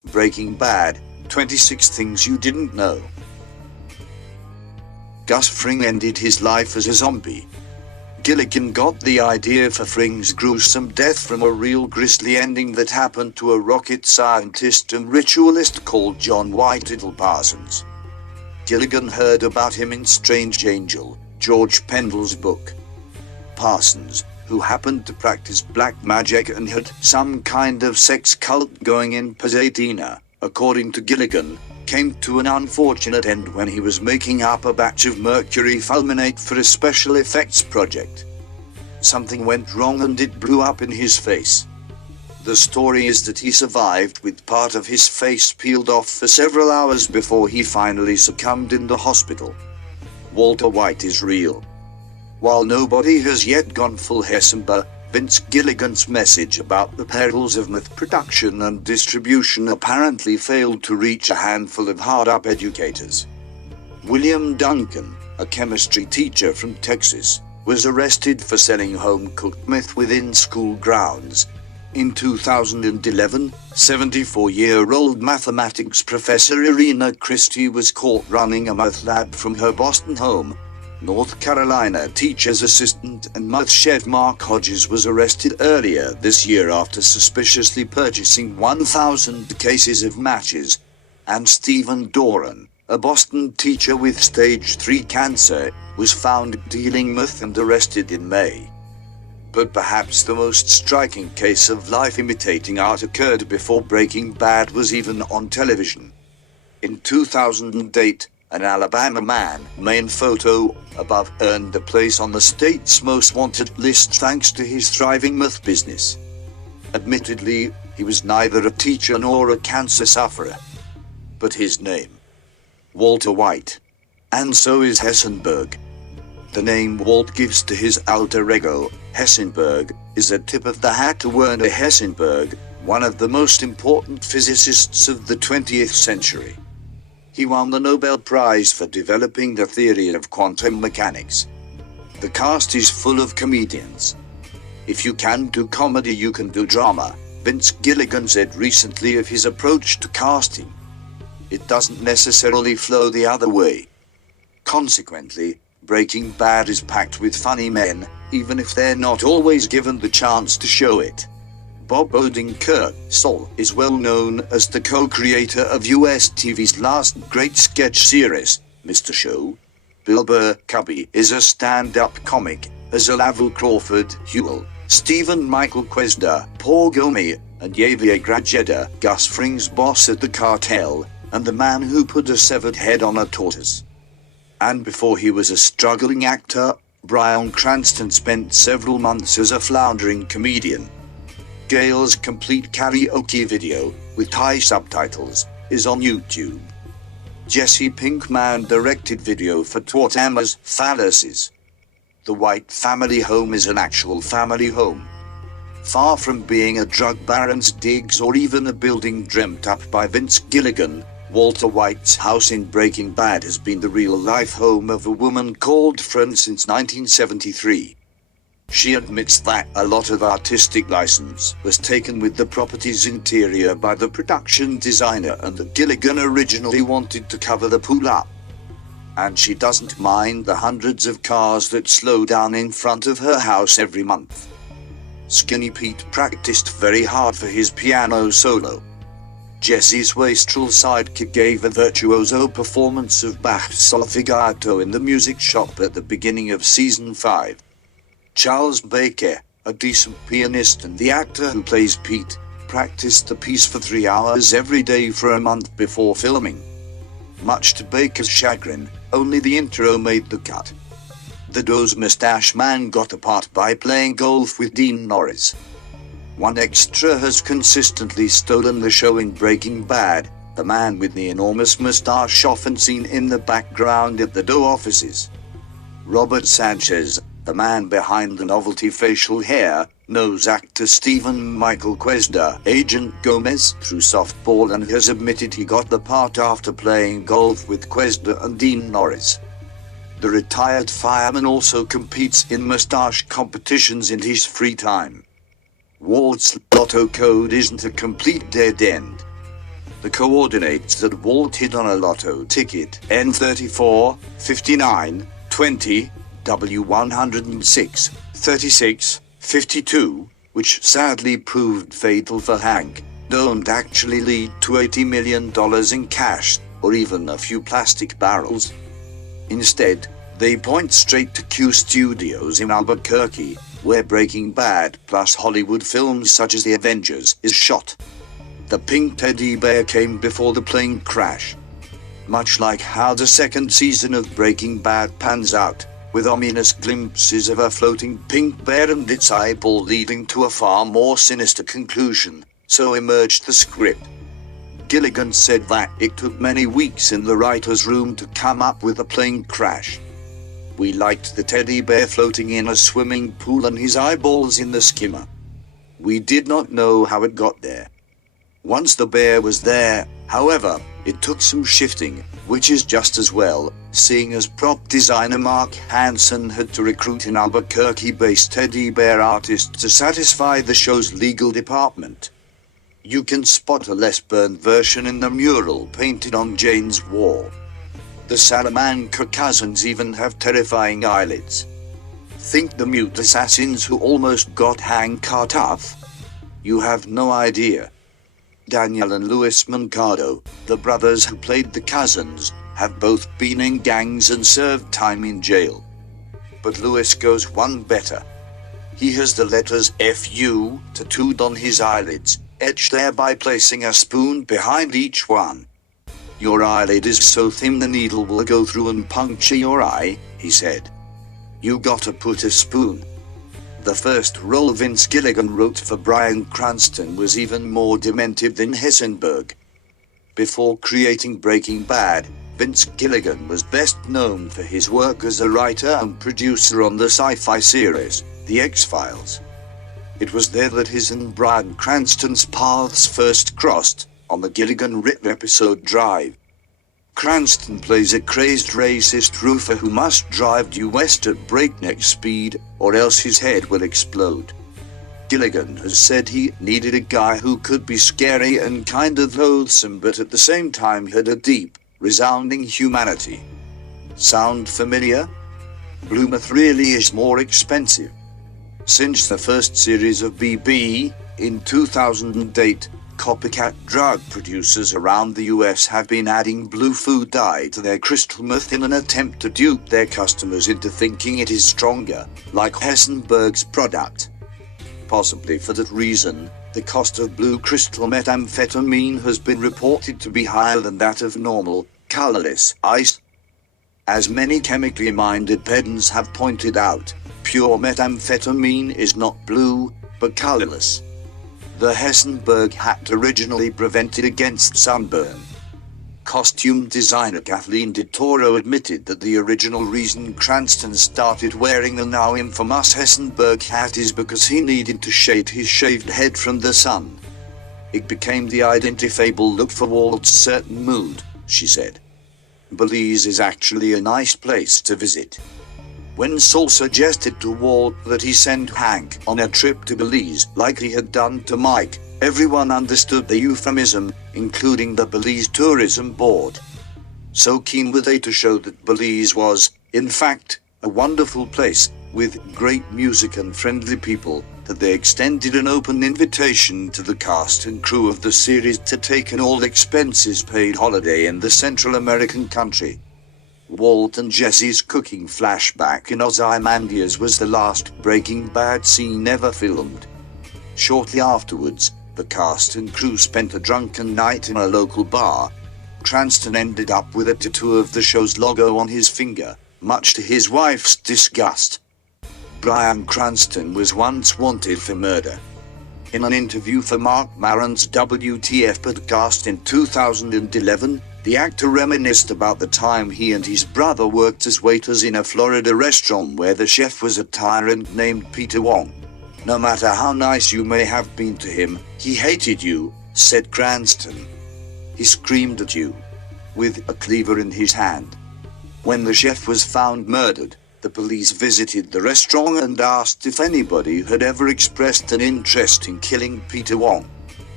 Breaking Bad, 26 Things You Didn't Know. Gus Fring ended his life as a zombie. Gilligan got the idea for Fring's gruesome death from a real grisly ending that happened to a rocket scientist and ritualist called John Whittle Parsons. Gilligan heard about him in Strange Angel, George Pendle's book. Parsons, who happened to practice black magic and had some kind of sex cult going in Pasadena, according to Gilligan, came to an unfortunate end when he was making up a batch of mercury fulminate for a special effects project. Something went wrong and it blew up in his face. The story is that he survived with part of his face peeled off for several hours before he finally succumbed in the hospital. Walter White is real. While nobody has yet gone full Heisenberg, Vince Gilligan's message about the perils of myth production and distribution apparently failed to reach a handful of hard-up educators. William Duncan, a chemistry teacher from Texas, was arrested for selling home-cooked meth within school grounds. In 2011, 74-year-old mathematics professor Irina Christie was caught running a meth lab from her Boston home. North Carolina teacher's assistant and meth chef Mark Hodges was arrested earlier this year after suspiciously purchasing 1,000 cases of matches. And Stephen Doran, a Boston teacher with stage 3 cancer, was found dealing meth and arrested in May. But perhaps the most striking case of life-imitating art occurred before Breaking Bad was even on television. In 2008, an Alabama man, main photo above, earned a place on the state's most wanted list thanks to his thriving meth business. Admittedly, he was neither a teacher nor a cancer sufferer. But his name? Walter White. And so is Heisenberg. The name Walt gives to his alter ego, Heisenberg, is a tip of the hat to Werner Heisenberg, one of the most important physicists of the 20th century. He won the Nobel Prize for developing the theory of quantum mechanics. The cast is full of comedians. If you can do comedy, you can do drama, Vince Gilligan said recently of his approach to casting. It doesn't necessarily flow the other way. Consequently, Breaking Bad is packed with funny men, even if they're not always given the chance to show it. Bob Odenkirk, Saul, is well known as the co-creator of US TV's last great sketch series, Mr. Show. Bill Burr Cubby is a stand-up comic, as are Lavelle Crawford, Huel, Stephen Michael Quesda, Paul Gomi, and Javier Grajeda, Gus Fring's boss at the cartel, and the man who put a severed head on a tortoise. And before he was a struggling actor, Bryan Cranston spent several months as a floundering comedian. Gail's complete karaoke video, with Thai subtitles, is on YouTube. Jesse Pinkman directed video for Twatama's Fallacies. The White family home is an actual family home. Far from being a drug baron's digs or even a building dreamt up by Vince Gilligan, Walter White's house in Breaking Bad has been the real-life home of a woman called Fran since 1973. She admits that a lot of artistic license was taken with the property's interior by the production designer and that Gilligan originally wanted to cover the pool up. And she doesn't mind the hundreds of cars that slow down in front of her house every month. Skinny Pete practiced very hard for his piano solo. Jesse's wastrel sidekick gave a virtuoso performance of Bach's Solfegato in the music shop at the beginning of season 5. Charles Baker, a decent pianist and the actor who plays Pete, practiced the piece for 3 hours every day for a month before filming. Much to Baker's chagrin, only the intro made the cut. The Doe's mustache man got the part by playing golf with Dean Norris. One extra has consistently stolen the show in Breaking Bad, the man with the enormous mustache often seen in the background at the Doe offices. Robert Sanchez, the man behind the novelty facial hair, knows actor Stephen Michael Quesda, Agent Gomez, through softball and has admitted he got the part after playing golf with Quesda and Dean Norris. The retired fireman also competes in mustache competitions in his free time. Walt's lotto code isn't a complete dead end. the coordinates that Walt hid on a lotto ticket N34, 59, 20, W106, 36, 52, which sadly proved fatal for Hank, don't actually lead to $80 million in cash, or even a few plastic barrels. Instead, they point straight to Q Studios in Albuquerque, where Breaking Bad plus Hollywood films such as The Avengers is shot. The pink teddy bear came before the plane crash. Much like how the second season of Breaking Bad pans out, with ominous glimpses of a floating pink bear and its eyeball leading to a far more sinister conclusion, so emerged the script. Gilligan said that it took many weeks in the writer's room to come up with a plane crash. We liked the teddy bear floating in a swimming pool and his eyeballs in the skimmer. We did not know how it got there. Once the bear was there, however, it took some shifting, which is just as well, seeing as prop designer Mark Hansen had to recruit an Albuquerque-based teddy bear artist to satisfy the show's legal department. You can spot a less burned version in the mural painted on Jane's wall. The Salamanca cousins even have terrifying eyelids. Think the mute assassins who almost got Hank cut off? You have no idea. Daniel and Luis Mercado, the brothers who played the cousins, have both been in gangs and served time in jail. But Luis goes one better. He has the letters F.U. tattooed on his eyelids, etched there by placing a spoon behind each one. Your eyelid is so thin the needle will go through and puncture your eye, he said. You gotta put a spoon. The first role Vince Gilligan wrote for Bryan Cranston was even more demented than Heisenberg. Before creating Breaking Bad, Vince Gilligan was best known for his work as a writer and producer on the sci-fi series, The X-Files. It was there that his and Bryan Cranston's paths first crossed, on the Gilligan-written episode Drive. Cranston plays a crazed racist roofer who must drive due west at breakneck speed, or else his head will explode. Gilligan has said he needed a guy who could be scary and kind of loathsome but at the same time had a deep, resounding humanity. Sound familiar? Bluemouth really is more expensive. Since the first series of BB, in 2008, copycat drug producers around the US have been adding blue food dye to their crystal meth in an attempt to dupe their customers into thinking it is stronger, like Heisenberg's product. Possibly for that reason, the cost of blue crystal methamphetamine has been reported to be higher than that of normal, colorless ice. As many chemically minded pedants have pointed out, pure methamphetamine is not blue, but colorless. The Heisenberg hat originally prevented against sunburn. Costume designer Kathleen DeToro admitted that the original reason Cranston started wearing the now infamous Heisenberg hat is because he needed to shade his shaved head from the sun. It became the identifiable look for Walt's certain mood, she said. Belize is actually a nice place to visit. When Saul suggested to Walt that he send Hank on a trip to Belize like he had done to Mike, everyone understood the euphemism, including the Belize Tourism Board. So keen were they to show that Belize was, in fact, a wonderful place, with great music and friendly people, that they extended an open invitation to the cast and crew of the series to take an all-expenses-paid holiday in the Central American country. Walt and Jesse's cooking flashback in Ozymandias was the last Breaking Bad scene ever filmed. Shortly afterwards, the cast and crew spent a drunken night in a local bar. Cranston ended up with a tattoo of the show's logo on his finger, much to his wife's disgust. Bryan Cranston was once wanted for murder. In an interview for Marc Maron's WTF podcast in 2011, the actor reminisced about the time he and his brother worked as waiters in a Florida restaurant where the chef was a tyrant named Peter Wong. No matter how nice you may have been to him, he hated you, said Cranston. He screamed at you, with a cleaver in his hand. When the chef was found murdered, the police visited the restaurant and asked if anybody had ever expressed an interest in killing Peter Wong.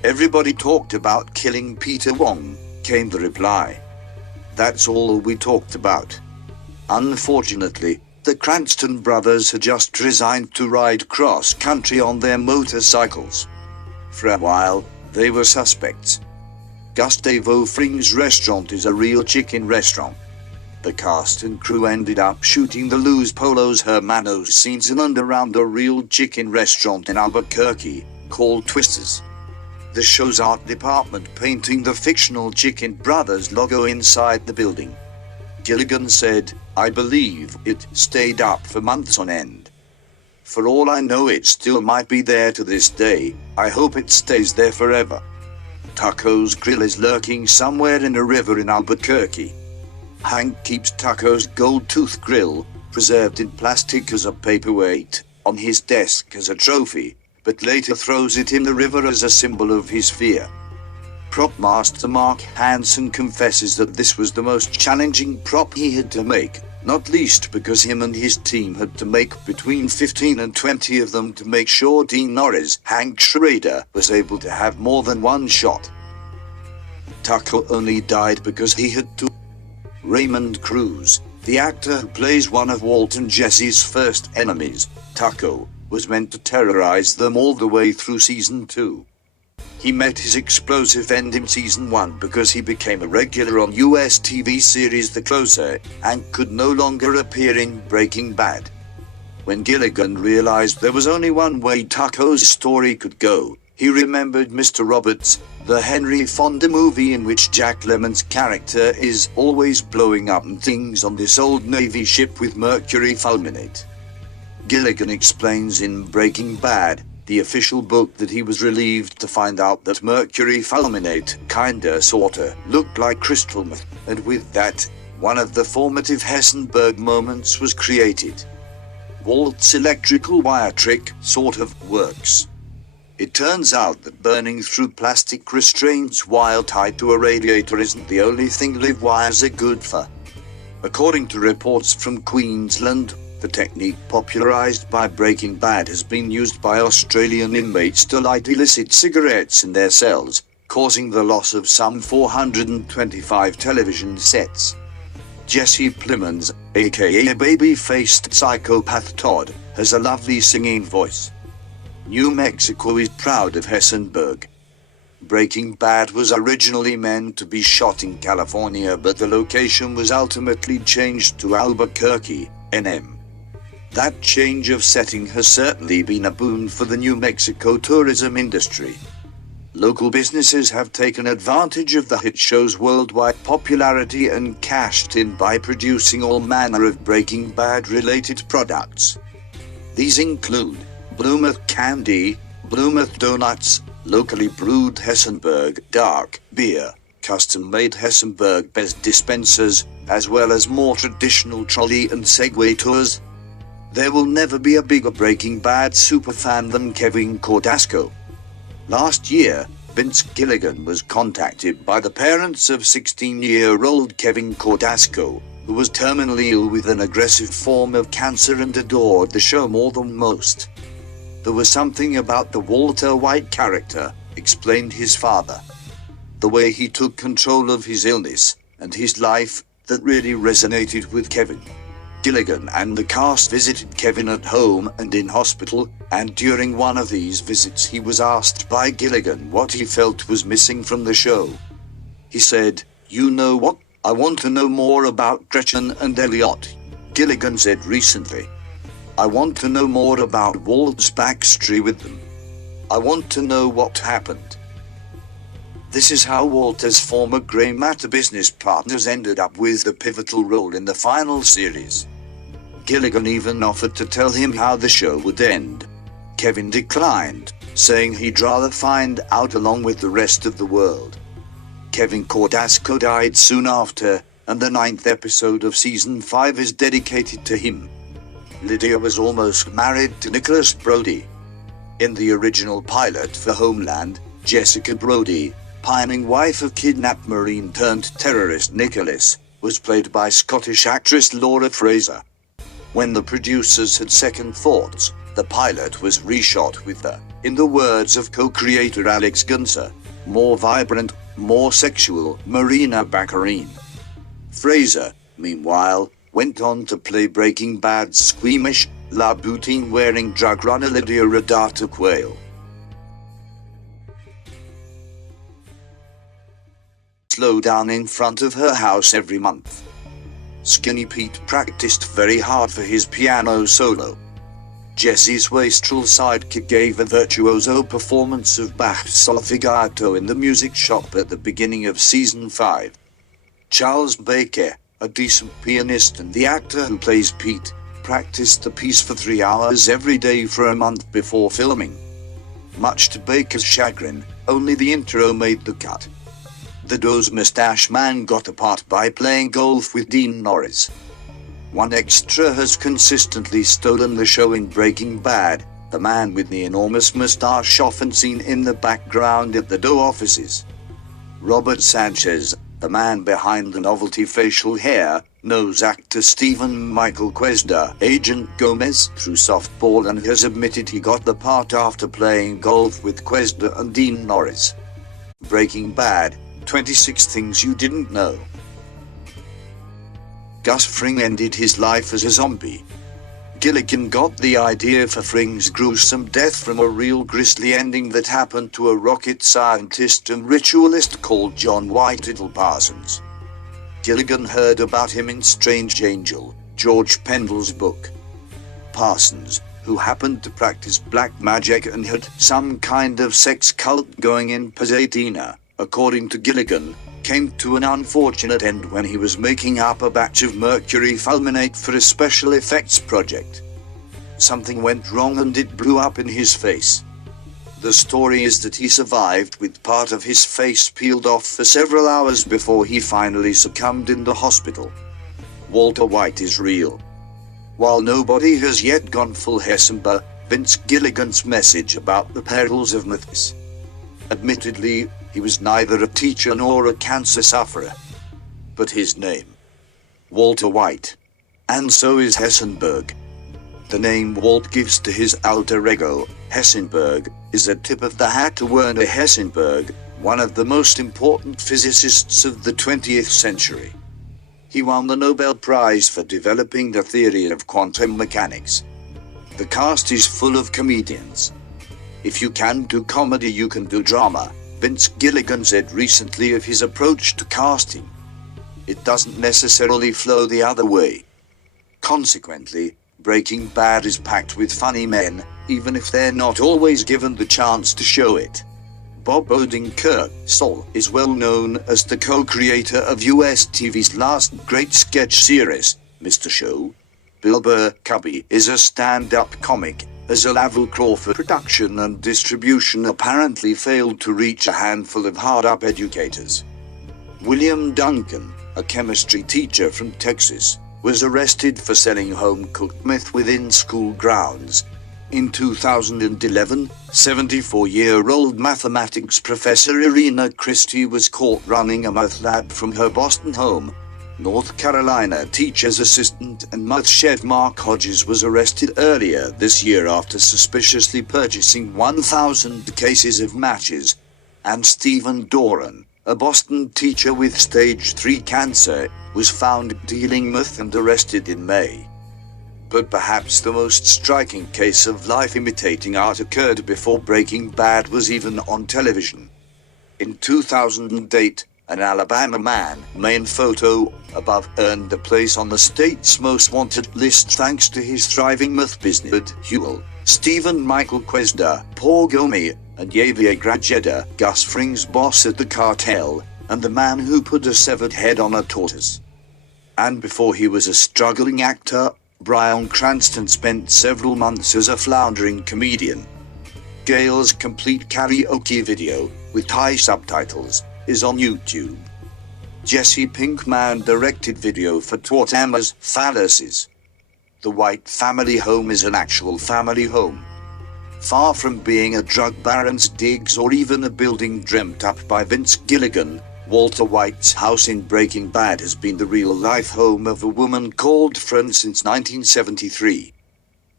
Everybody talked about killing Peter Wong, came the reply. That's all we talked about. Unfortunately, the Cranston brothers had just resigned to ride cross-country on their motorcycles. For a while, they were suspects. Gus Fring's restaurant is a real chicken restaurant. The cast and crew ended up shooting the Los Polos Hermanos scenes in and around a real chicken restaurant in Albuquerque, called Twisters. The show's art department painting the fictional Chicken Brothers logo inside the building. Gilligan said, "I believe it stayed up for months on end. For all I know, it still might be there to this day. I hope it stays there forever." Taco's Grill is lurking somewhere in a river in Albuquerque. Hank keeps Taco's gold tooth grill, preserved in plastic as a paperweight, on his desk as a trophy, but later throws it in the river as a symbol of his fear. Prop master Mark Hansen confesses that this was the most challenging prop he had to make, not least because him and his team had to make between 15 and 20 of them to make sure Dean Norris, Hank Schrader, was able to have more than one shot. Taco only died because he had to. Raymond Cruz, the actor who plays one of Walt and Jesse's first enemies, Taco, was meant to terrorize them all the way through season 2. He met his explosive end in season 1 because he became a regular on US TV series The Closer, and could no longer appear in Breaking Bad. When Gilligan realized there was only one way Taco's story could go, he remembered Mr. Roberts, the Henry Fonda movie in which Jack Lemmon's character is always blowing up things on this old Navy ship with mercury fulminate. Gilligan explains in Breaking Bad, the official book, that he was relieved to find out that mercury fulminate kinda sorta looked like crystal meth, and with that, one of the formative Heisenberg moments was created. Walt's electrical wire trick sort of works. It turns out that burning through plastic restraints while tied to a radiator isn't the only thing live wires are good for. According to reports from Queensland, the technique popularized by Breaking Bad has been used by Australian inmates to light illicit cigarettes in their cells, causing the loss of some 425 television sets. Jesse Plemons, aka baby-faced psychopath Todd, has a lovely singing voice. New Mexico is proud of Heisenberg. Breaking Bad was originally meant to be shot in California, but the location was ultimately changed to Albuquerque, NM. That change of setting has certainly been a boon for the New Mexico tourism industry. Local businesses have taken advantage of the hit show's worldwide popularity and cashed in by producing all manner of Breaking Bad related products. These include Bluemouth Candy, Bluemouth Donuts, locally brewed Heisenberg dark beer, custom-made Heisenberg best dispensers, as well as more traditional trolley and Segway tours. There will never be a bigger Breaking Bad superfan than Kevin Cordasco. Last year, Vince Gilligan was contacted by the parents of 16-year-old Kevin Cordasco, who was terminally ill with an aggressive form of cancer and adored the show more than most. There was something about the Walter White character, explained his father. The way he took control of his illness and his life that really resonated with Kevin. Gilligan and the cast visited Kevin at home and in hospital, and during one of these visits he was asked by Gilligan what he felt was missing from the show. He said, "You know what? I want to know more about Gretchen and Elliot," Gilligan said recently. "I want to know more about Walt's backstory with them. I want to know what happened." This is how Walter's former Grey Matter business partners ended up with the pivotal role in the final series. Gilligan even offered to tell him how the show would end. Kevin declined, saying he'd rather find out along with the rest of the world. Kevin Cordasco died soon after, and the 9th episode of season 5 is dedicated to him. Lydia was almost married to Nicholas Brody. In the original pilot for Homeland, Jessica Brody, pining wife of kidnapped Marine-turned-terrorist Nicholas, was played by Scottish actress Laura Fraser. When the producers had second thoughts, The pilot was reshot with the, in the words of co-creator Alex Gunser, more vibrant, more sexual Marina Baccarin. Fraser, meanwhile, went on to play Breaking Bad's squeamish, Louboutin-wearing drug runner Lydia Rodata Quayle. Slow down in front of her house every month. Skinny Pete practiced very hard for his piano solo. Jesse's wastrel sidekick gave a virtuoso performance of Bach's Solfegato in the music shop at the beginning of season 5. Charles Baker, a decent pianist and the actor who plays Pete, practiced the piece for 3 hours every day for a month before filming. Much to Baker's chagrin, only the intro made the cut. The Doe's mustache man got the part by playing golf with Dean Norris. One extra has consistently stolen the show in Breaking Bad, the man with the enormous mustache often seen in the background at the Doe offices. Robert Sanchez, the man behind the novelty facial hair, knows actor Stephen Michael Cuesta, Agent Gomez, through softball and has admitted he got the part after playing golf with Cuesta and Dean Norris. Breaking Bad, 26 Things You Didn't Know. Gus Fring ended his life as a zombie. Gilligan got the idea for Fring's gruesome death from a real grisly ending that happened to a rocket scientist and ritualist called John Whittle Parsons. Gilligan heard about him in Strange Angel, George Pendle's book. Parsons, who happened to practice black magic and had some kind of sex cult going in Pasadena, according to Gilligan, came to an unfortunate end when he was making up a batch of mercury fulminate for a special effects project. Something went wrong and it blew up in his face. The story is that he survived with part of his face peeled off for several hours before he finally succumbed in the hospital. Walter White is real. While nobody has yet gone full Heisenberg, Vince Gilligan's message about the perils of myths. Admittedly, he was neither a teacher nor a cancer sufferer. But his name. Walter White. And so is Heisenberg. The name Walt gives to his alter ego, Heisenberg, is a tip of the hat to Werner Heisenberg, one of the most important physicists of the 20th century. He won the Nobel Prize for developing the theory of quantum mechanics. The cast is full of comedians. If you can do comedy, you can do drama, Vince Gilligan said recently of his approach to casting. It doesn't necessarily flow the other way. Consequently, Breaking Bad is packed with funny men, even if they're not always given the chance to show it. Bob Odenkirk, Saul, is well known as the co-creator of US TV's last great sketch series, Mr. Show. Bill Burr Cubby is a stand-up comic, as a Lavelle Crawford production and distribution apparently failed to reach a handful of hard-up educators. William Duncan, a chemistry teacher from Texas, was arrested for selling home-cooked meth within school grounds. In 2011, 74-year-old mathematics professor Irina Christie was caught running a meth lab from her Boston home. North Carolina teacher's assistant and meth chef Mark Hodges was arrested earlier this year after suspiciously purchasing 1,000 cases of matches. And Stephen Doran, a Boston teacher with stage 3 cancer, was found dealing meth and arrested in May. But perhaps the most striking case of life imitating art occurred before Breaking Bad was even on television. In 2008, an Alabama man, main photo above, earned a place on the state's most wanted list thanks to his thriving meth business. Huel, Stephen Michael Cuesta, Paul Gomi, and Javier Grajeda, Gus Fring's boss at the cartel, and the man who put a severed head on a tortoise. And before he was a struggling actor, Bryan Cranston spent several months as a floundering comedian. Gail's complete karaoke video, with Thai subtitles, is on YouTube. Jesse Pinkman directed video for Twatama's Fallacies. The White family home is an actual family home. Far from being a drug baron's digs or even a building dreamt up by Vince Gilligan, Walter White's house in Breaking Bad has been the real-life home of a woman called Fran since 1973.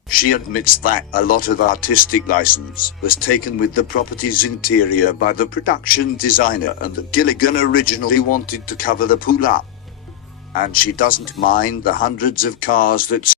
She admits that a lot of artistic license was taken with the property's interior by the production designer and that Gilligan originally wanted to cover the pool up. And she doesn't mind the hundreds of cars that